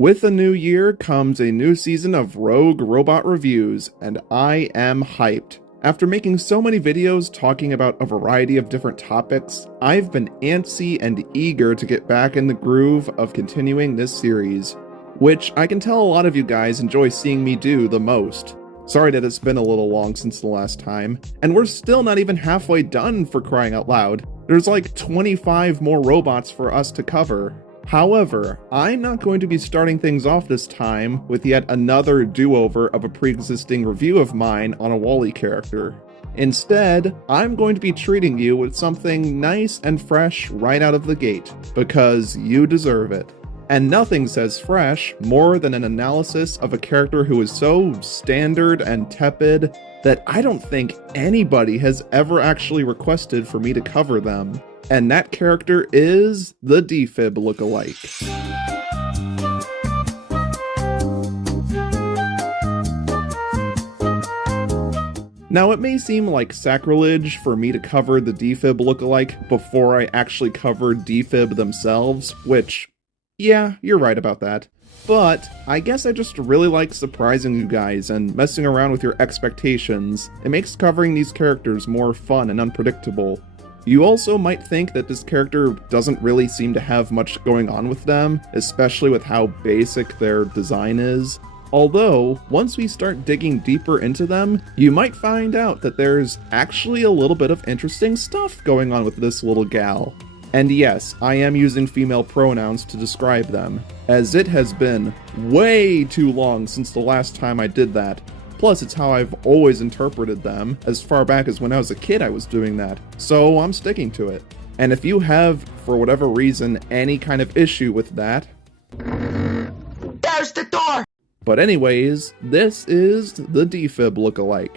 With a new year comes a new season of Rogue Robot Reviews, and I am hyped. After making so many videos talking about a variety of different topics, I've been antsy and eager to get back in the groove of continuing this series, which I can tell a lot of you guys enjoy seeing me do the most. Sorry that it's been a little long since the last time, and we're still not even halfway done, for crying out loud. There's like 25 more robots for us to cover. However, I'm not going to be starting things off this time with yet another do-over of a pre-existing review of mine on a Wall-E character. Instead, I'm going to be treating you with something nice and fresh right out of the gate, because you deserve it. And nothing says fresh more than an analysis of a character who is so standard and tepid that I don't think anybody has ever actually requested for me to cover them. And that character is the D-FIB Lookalike. Now, it may seem like sacrilege for me to cover the D-FIB Lookalike before I actually cover D-FIB themselves, which, yeah, you're right about that. But I guess I just really like surprising you guys and messing around with your expectations. It makes covering these characters more fun and unpredictable. You also might think that this character doesn't really seem to have much going on with them, especially with how basic their design is. Although, once we start digging deeper into them, you might find out that there's actually a little bit of interesting stuff going on with this little gal. And yes, I am using female pronouns to describe them, as it has been way too long since the last time I did that. Plus, it's how I've always interpreted them. As far back as when I was a kid, I was doing that. So I'm sticking to it. And if you have, for whatever reason, any kind of issue with that... There's the door! But anyways, this is the D-FIB Lookalike.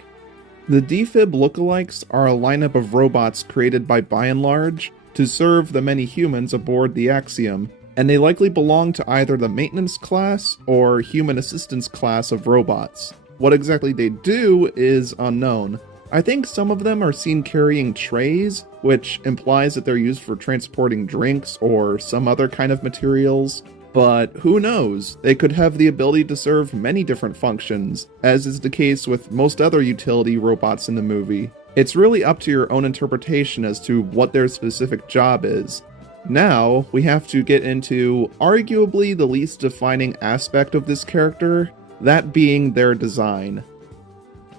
The D-FIB Lookalikes are a lineup of robots created by and Large to serve the many humans aboard the Axiom, and they likely belong to either the maintenance class or human assistance class of robots. What exactly they do is unknown. I think some of them are seen carrying trays, which implies that they're used for transporting drinks or some other kind of materials. But who knows? They could have the ability to serve many different functions, as is the case with most other utility robots in the movie. It's really up to your own interpretation as to what their specific job is. Now, we have to get into arguably the least defining aspect of this character, that being their design.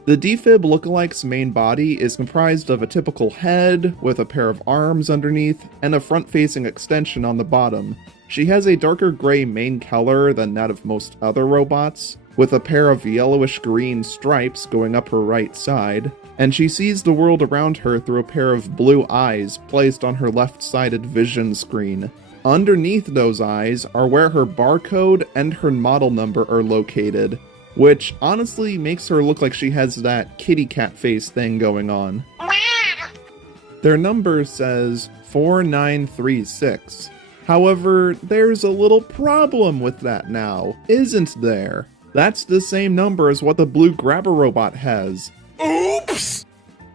The D-FIB Lookalike's main body is comprised of a typical head, with a pair of arms underneath, and a front-facing extension on the bottom. She has a darker gray main color than that of most other robots, with a pair of yellowish-green stripes going up her right side, and she sees the world around her through a pair of blue eyes placed on her left-sided vision screen. Underneath those eyes are where her barcode and her model number are located, which honestly makes her look like she has that kitty cat face thing going on. Their number says 4936. However, there's a little problem with that now, isn't there? That's the same number as what the blue grabber robot has. Oops!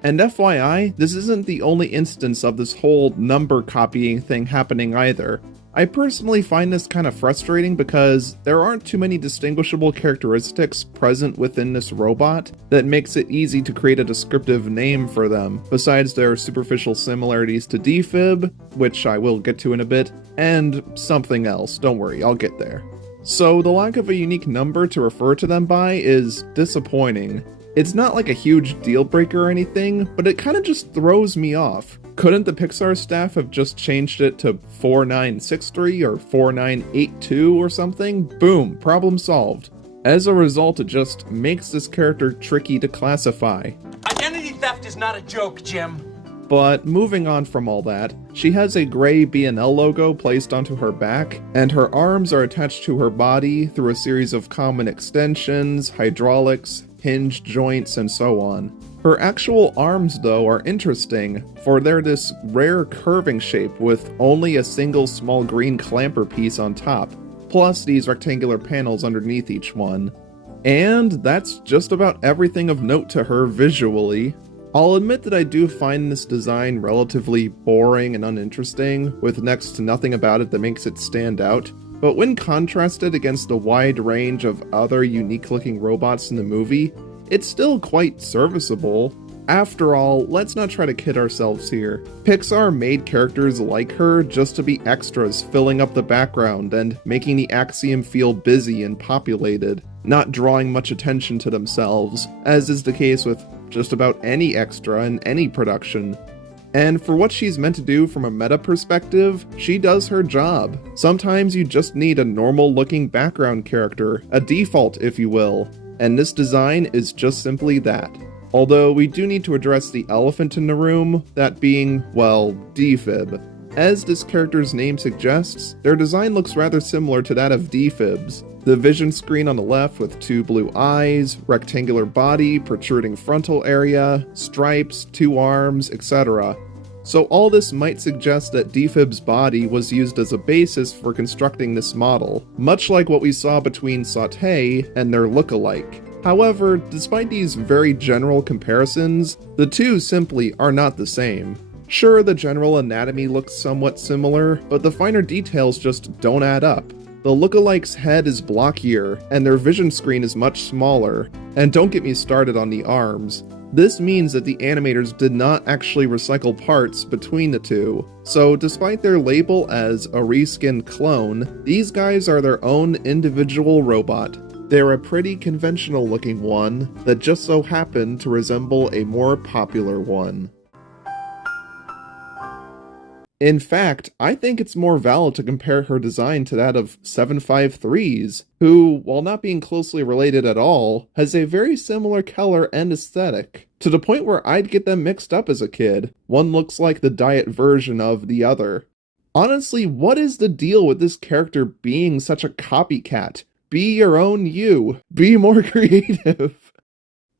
And FYI, this isn't the only instance of this whole number copying thing happening either. I personally find this kind of frustrating because there aren't too many distinguishable characteristics present within this robot that makes it easy to create a descriptive name for them, besides their superficial similarities to D-FIB, which I will get to in a bit, and something else. Don't worry, I'll get there. So the lack of a unique number to refer to them by is disappointing. It's not like a huge deal breaker or anything, but it kind of just throws me off. Couldn't the Pixar staff have just changed it to 4963 or 4982 or something? Boom, problem solved. As a result, it just makes this character tricky to classify. Identity theft is not a joke, Jim. But moving on from all that, she has a gray B&L logo placed onto her back, and her arms are attached to her body through a series of common extensions, hydraulics, hinged joints, and so on. Her actual arms, though, are interesting, for they're this rare curving shape with only a single small green clamper piece on top, plus these rectangular panels underneath each one. And that's just about everything of note to her visually. I'll admit that I do find this design relatively boring and uninteresting, with next to nothing about it that makes it stand out. but when contrasted against a wide range of other unique-looking robots in the movie, it's still quite serviceable. After all, let's not try to kid ourselves here. Pixar made characters like her just to be extras filling up the background and making the Axiom feel busy and populated, not drawing much attention to themselves, as is the case with just about any extra in any production. And for what she's meant to do from a meta perspective, she does her job. Sometimes you just need a normal-looking background character, a default if you will, and this design is just simply that. Although we do need to address the elephant in the room, that being, well, D-FIB. As this character's name suggests, their design looks rather similar to that of D-FIB's. The vision screen on the left with 2 blue eyes, rectangular body, protruding frontal area, stripes, 2 arms, etc. So all this might suggest that D-FIB's body was used as a basis for constructing this model, much like what we saw between Sauté and their lookalike. However, despite these very general comparisons, the two simply are not the same. Sure, the general anatomy looks somewhat similar, but the finer details just don't add up. The lookalike's head is blockier, and their vision screen is much smaller, and don't get me started on the arms. This means that the animators did not actually recycle parts between the two, so despite their label as a reskinned clone, these guys are their own individual robot. They're a pretty conventional looking one that just so happened to resemble a more popular one. In fact, I think it's more valid to compare her design to that of 753's, who, while not being closely related at all, has a very similar color and aesthetic, to the point where I'd get them mixed up as a kid. One looks like the diet version of the other. Honestly, what is the deal with this character being such a copycat? Be your own you. Be more creative.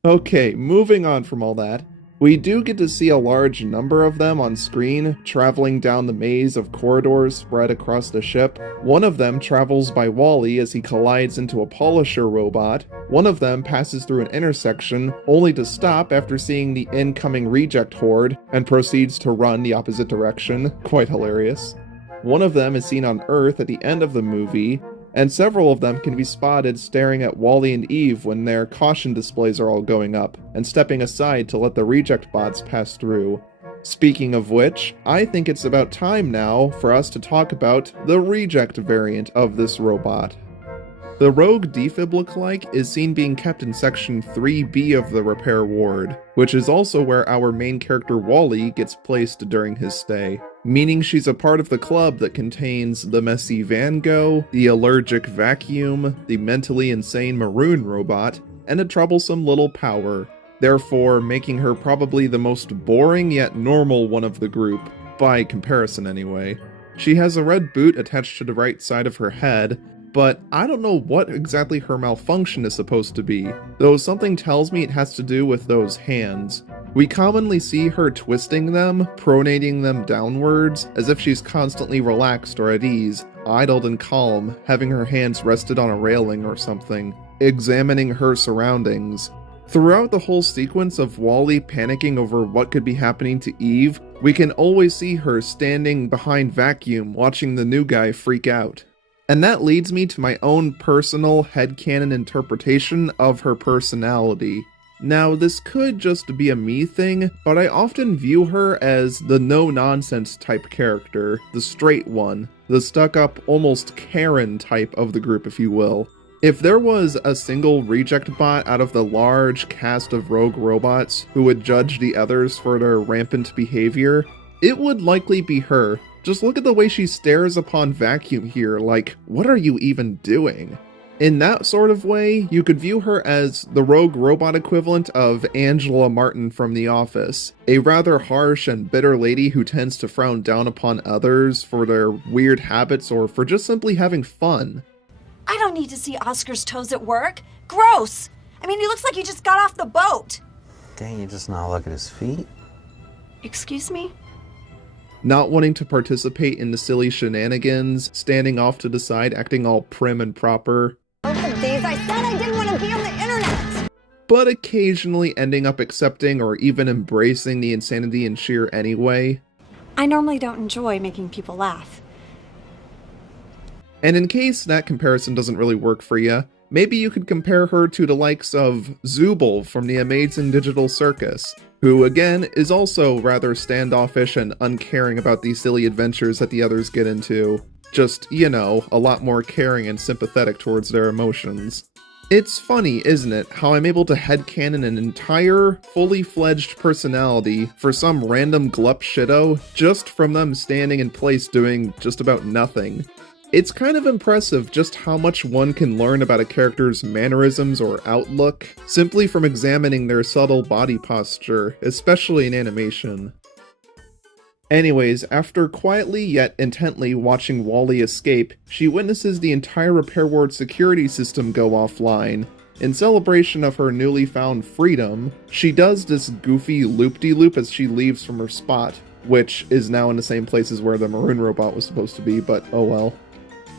Okay, moving on from all that. We do get to see a large number of them on screen, traveling down the maze of corridors spread across the ship. One of them travels by Wall-E as he collides into a polisher robot. One of them passes through an intersection, only to stop after seeing the incoming reject horde, and proceeds to run the opposite direction. Quite hilarious. One of them is seen on Earth at the end of the movie, and several of them can be spotted staring at Wall-E and Eve when their caution displays are all going up, and stepping aside to let the reject bots pass through. Speaking of which, I think it's about time now for us to talk about the reject variant of this robot. The rogue D-FIB lookalike is seen being kept in section 3B of the repair ward, which is also where our main character Wall-E gets placed during his stay, meaning she's a part of the club that contains the messy Van Gogh, the allergic vacuum, the mentally insane maroon robot, and a troublesome little power, therefore making her probably the most boring yet normal one of the group, by comparison anyway. She has a red boot attached to the right side of her head, but I don't know what exactly her malfunction is supposed to be, though something tells me it has to do with those hands. We commonly see her twisting them, pronating them downwards, as if she's constantly relaxed or at ease, idled and calm, having her hands rested on a railing or something, examining her surroundings. Throughout the whole sequence of Wall-E panicking over what could be happening to Eve, we can always see her standing behind Vacuum watching the new guy freak out. And that leads me to my own personal headcanon interpretation of her personality. Now, this could just be a me thing, but I often view her as the no-nonsense type character, the straight one, the stuck-up, almost Karen type of the group, if you will. If there was a single reject bot out of the large cast of rogue robots who would judge the others for their rampant behavior, it would likely be her. Just look at the way she stares upon Vacuum here, like, what are you even doing? In that sort of way, you could view her as the rogue robot equivalent of Angela Martin from The Office, a rather harsh and bitter lady who tends to frown down upon others for their weird habits or for just simply having fun. I don't need to see Oscar's toes at work. Gross! I mean, he looks like he just got off the boat. Dang, you just not look at his feet? Excuse me? Not wanting to participate in the silly shenanigans, standing off to the side, acting all prim and proper. Both of these, I said I didn't want to be on the internet! But occasionally ending up accepting or even embracing the insanity and cheer anyway. I normally don't enjoy making people laugh. And in case that comparison doesn't really work for you, maybe you could compare her to the likes of Zooble from the Amazing Digital Circus, who again is also rather standoffish and uncaring about these silly adventures that the others get into. Just, a lot more caring and sympathetic towards their emotions. It's funny, isn't it, how I'm able to headcanon an entire, fully fledged personality for some random glup shitto just from them standing in place doing just about nothing. It's kind of impressive just how much one can learn about a character's mannerisms or outlook simply from examining their subtle body posture, especially in animation. Anyways, after quietly yet intently watching Wally escape, she witnesses the entire repair ward security system go offline. In celebration of her newly found freedom, she does this goofy loop-de-loop as she leaves from her spot, which is now in the same place as where the maroon robot was supposed to be, but oh well.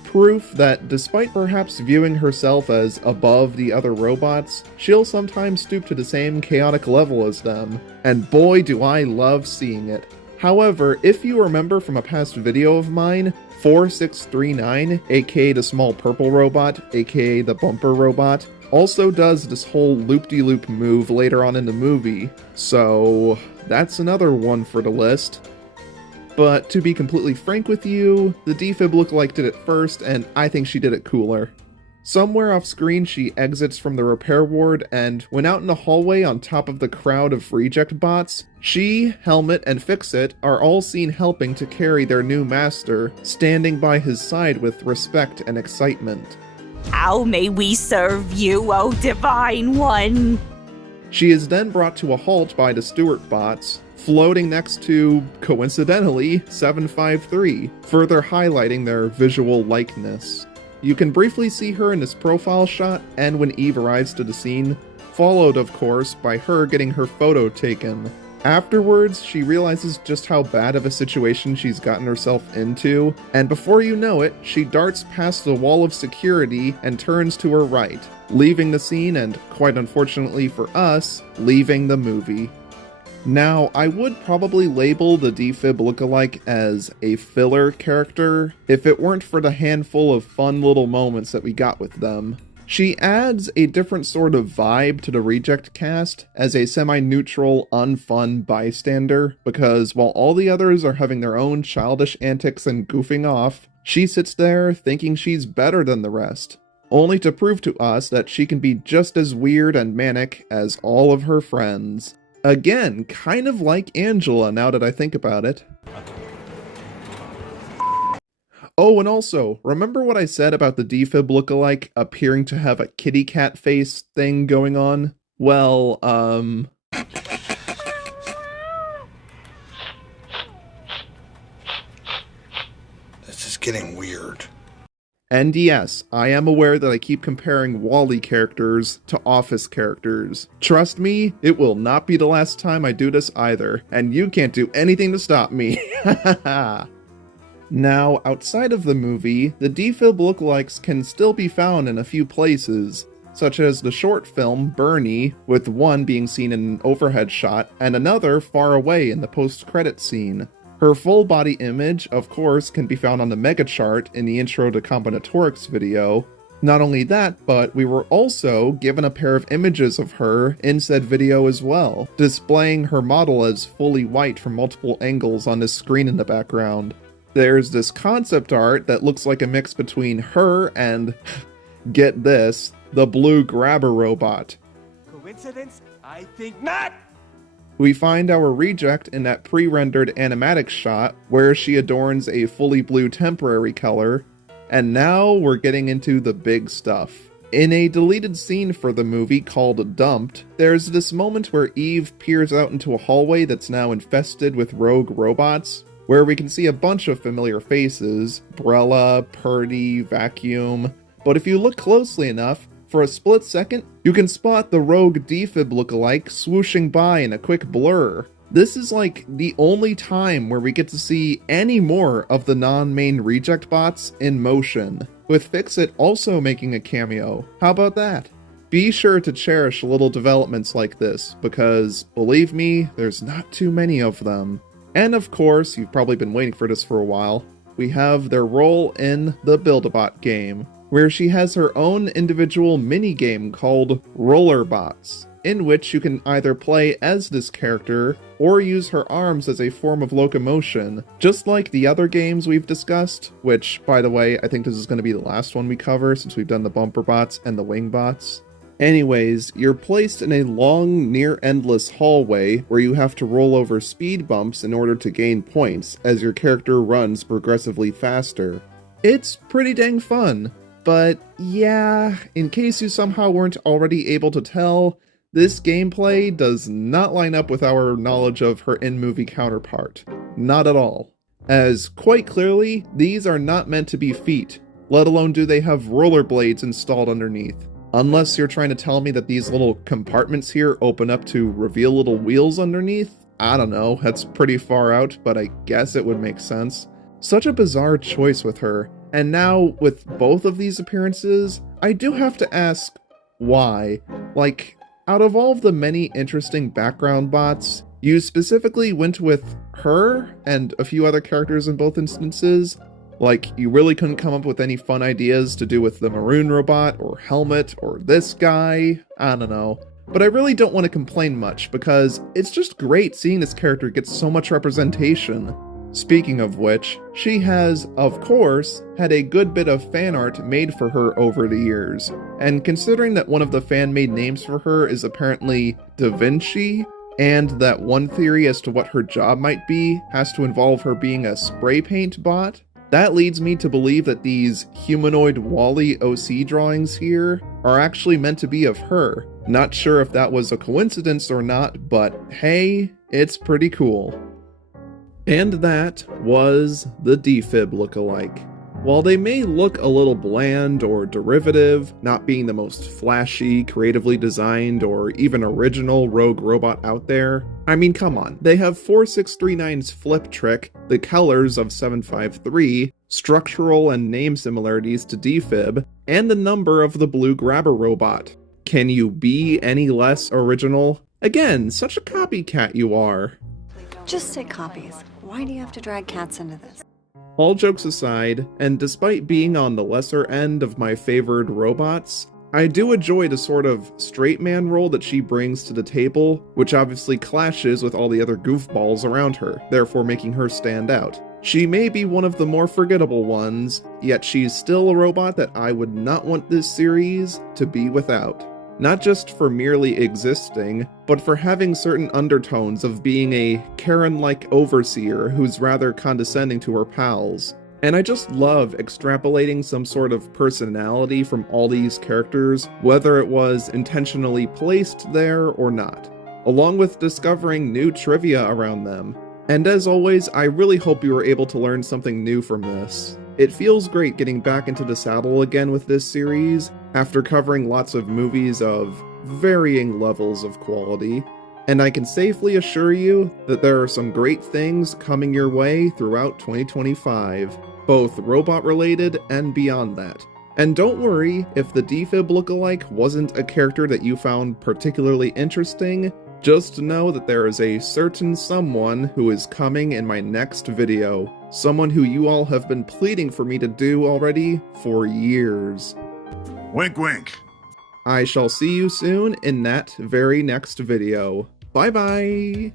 Proof that despite perhaps viewing herself as above the other robots, she'll sometimes stoop to the same chaotic level as them, and boy do I love seeing it. However, if you remember from a past video of mine, 4639, aka the small purple robot, aka the bumper robot, also does this whole loop-de-loop move later on in the movie, so that's another one for the list. But to be completely frank with you, the D-FIB Lookalike did it first, and I think she did it cooler. Somewhere off screen she exits from the repair ward, and when out in the hallway on top of the crowd of reject bots, she, Helmet, and Fix-It are all seen helping to carry their new master, standing by his side with respect and excitement. How may we serve you, O Divine One? She is then brought to a halt by the Stewart bots, floating next to, coincidentally, 753, further highlighting their visual likeness. You can briefly see her in this profile shot, and when Eve arrives to the scene, followed, of course, by her getting her photo taken. Afterwards, she realizes just how bad of a situation she's gotten herself into, and before you know it, she darts past the wall of security and turns to her right, leaving the scene and, quite unfortunately for us, leaving the movie. Now, I would probably label the D-FIB Lookalike as a filler character if it weren't for the handful of fun little moments that we got with them. She adds a different sort of vibe to the Reject cast as a semi-neutral, unfun bystander, because while all the others are having their own childish antics and goofing off, she sits there thinking she's better than the rest, only to prove to us that she can be just as weird and manic as all of her friends. Again, kind of like Angela now that I think about it. Oh, and also, remember what I said about the D-FIB Lookalike appearing to have a kitty cat face thing going on? Well, This is getting weird. And yes, I am aware that I keep comparing Wall-E characters to Office characters. Trust me, it will not be the last time I do this either, and you can't do anything to stop me. Now, outside of the movie, the D-FIB lookalikes can still be found in a few places, such as the short film Bernie, with one being seen in an overhead shot, and another far away in the post-credit scene. Her full body image, of course, can be found on the mega chart in the Intro to Combinatorics video. Not only that, but we were also given a pair of images of her in said video as well, displaying her model as fully white from multiple angles on this screen in the background. There's this concept art that looks like a mix between her and, get this, the blue grabber robot. Coincidence? I think not! We find our reject in that pre-rendered animatic shot where she adorns a fully blue temporary color, and now we're getting into the big stuff. In a deleted scene for the movie called Dumped, there's this moment where Eve peers out into a hallway that's now infested with rogue robots, where we can see a bunch of familiar faces, Brella, Purdy, Vacuum, but if you look closely enough, for a split second, you can spot the rogue D-FIB lookalike swooshing by in a quick blur. This is like the only time where we get to see any more of the non-main reject bots in motion, with Fix-It also making a cameo. How about that? Be sure to cherish little developments like this, because, believe me, there's not too many of them. And of course, you've probably been waiting for this for a while, we have their role in the Build-A-Bot game, where she has her own individual mini-game called Rollerbots, in which you can either play as this character or use her arms as a form of locomotion, just like the other games we've discussed, which, by the way, I think this is going to be the last one we cover since we've done the Bumper Bots and the Wing Bots. Anyways, you're placed in a long, near-endless hallway where you have to roll over speed bumps in order to gain points as your character runs progressively faster. It's pretty dang fun, but yeah, in case you somehow weren't already able to tell, this gameplay does not line up with our knowledge of her in-movie counterpart. Not at all. As quite clearly, these are not meant to be feet, let alone do they have rollerblades installed underneath. Unless you're trying to tell me that these little compartments here open up to reveal little wheels underneath? I don't know, that's pretty far out, but I guess it would make sense. Such a bizarre choice with her, and now with both of these appearances, I do have to ask, why? Like, out of all of the many interesting background bots, you specifically went with her and a few other characters in both instances. Like, you really couldn't come up with any fun ideas to do with the maroon robot, or Helmet, or this guy? I don't know. But I really don't want to complain much, because it's just great seeing this character get so much representation. Speaking of which, she has, of course, had a good bit of fan art made for her over the years. And considering that one of the fan-made names for her is apparently Da Vinci, and that one theory as to what her job might be has to involve her being a spray paint bot, that leads me to believe that these humanoid WALL-E OC drawings here are actually meant to be of her. Not sure if that was a coincidence or not, but hey, it's pretty cool. And that was the D-FIB Lookalike. While they may look a little bland or derivative, not being the most flashy, creatively designed, or even original rogue robot out there, I mean, come on, they have 4639's flip trick, the colors of 753, structural and name similarities to D-FIB, and the number of the blue grabber robot. Can you be any less original? Again, such a copycat you are. Just say copies. Why do you have to drag cats into this? All jokes aside, and despite being on the lesser end of my favored robots, I do enjoy the sort of straight man role that she brings to the table, which obviously clashes with all the other goofballs around her, therefore making her stand out. She may be one of the more forgettable ones, yet she's still a robot that I would not want this series to be without. Not just for merely existing, but for having certain undertones of being a Karen-like overseer who's rather condescending to her pals. And I just love extrapolating some sort of personality from all these characters, whether it was intentionally placed there or not, along with discovering new trivia around them. And as always, I really hope you were able to learn something new from this. It feels great getting back into the saddle again with this series, after covering lots of movies of varying levels of quality, and I can safely assure you that there are some great things coming your way throughout 2025, both robot-related and beyond that. And don't worry if the D-FIB Lookalike wasn't a character that you found particularly interesting, just know that there is a certain someone who is coming in my next video. Someone who you all have been pleading for me to do already for years. Wink, wink. I shall see you soon in that very next video. Bye bye!